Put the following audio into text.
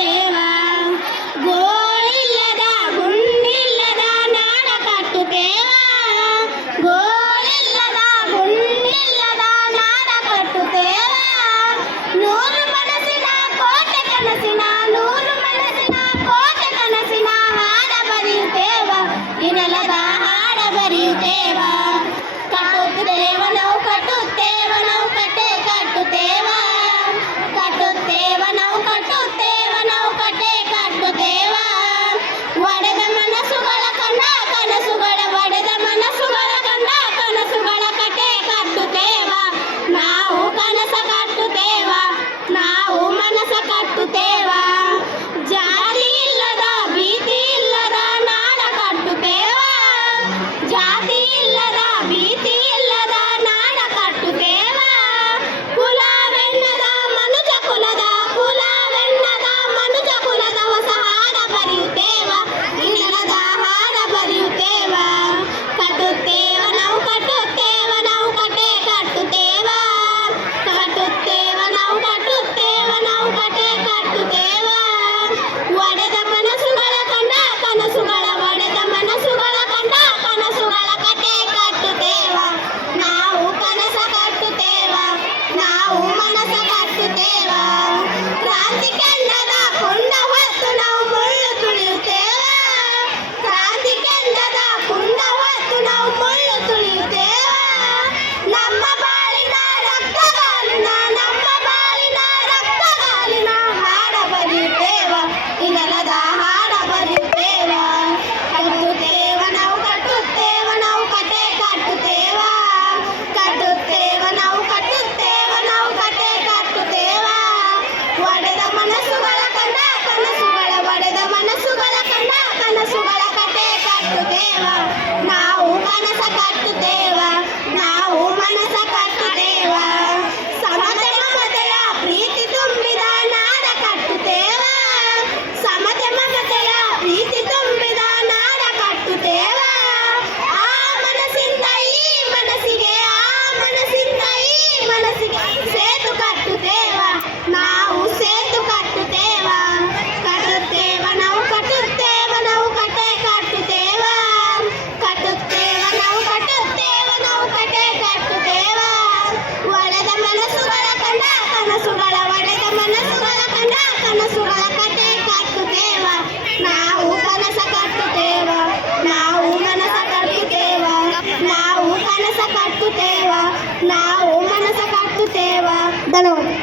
ದೇವ to take இருக்கணும்